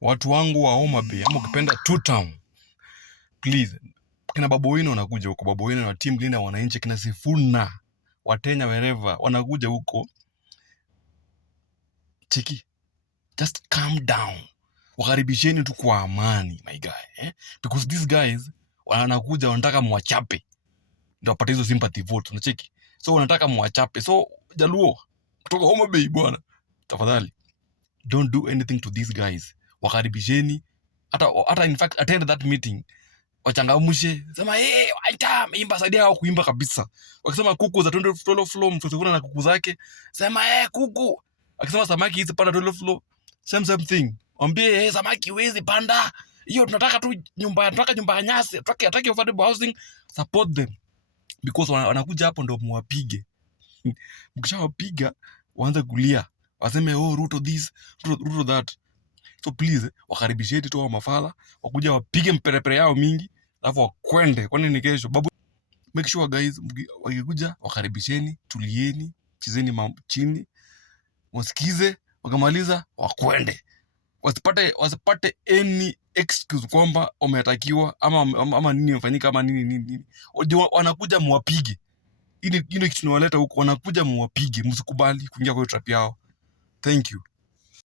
Watu wangu wa Homa Bay ama ukipenda Two Town, please, kina Babu Owino wanakuja huko, Babu Owino na team Linda Wananchi, kina Sifuna, Watenya, wherever wanakuja huko. Cheki, just calm down, wakaribisheni tu kwa amani my guy, because these guys wanakuja wanataka mwachape ndio wapate hizo sympathy vote, unacheki. So wanataka mwachape. So Jaluo kutoka Homa Bay bwana, tafadhali don't do anything to these guys. Wakaribisheni, hata in fact attend that meeting, wachangamshe, sema waita imba, saidia hao kuimba kabisa. Wakisema kuku za 12 floor, mfusukuna na kuku zake, sema kuku. Akisema samaki hizi panda 12 floor, same thing. Mwambie samaki wezi panda. Hiyo tunataka tu nyumba, tunataka nyumba ya nyasi, tunataka affordable housing, support them. Because wanakuja hapo ndo muwapige. Mkishawapiga waanze kulia, waseme Ruto this, Ruto that. So please, wakaribisheni tu wa mafala, wakuja wapige mperepere yao mingi, alafu wakwende, kwani ni kesho. Babu, make sure guys, wakikuja wakaribisheni, tulieni, chizeni chini, wasikize, wakamaliza wakwende. Wasipate any excuse kwamba wametakiwa ama nini mfanyika ama nini. Wanakuja muwapige. Ile kitu tunawaleta huko, wanakuja muwapige, msikubali kuingia kwa trap yao. Thank you.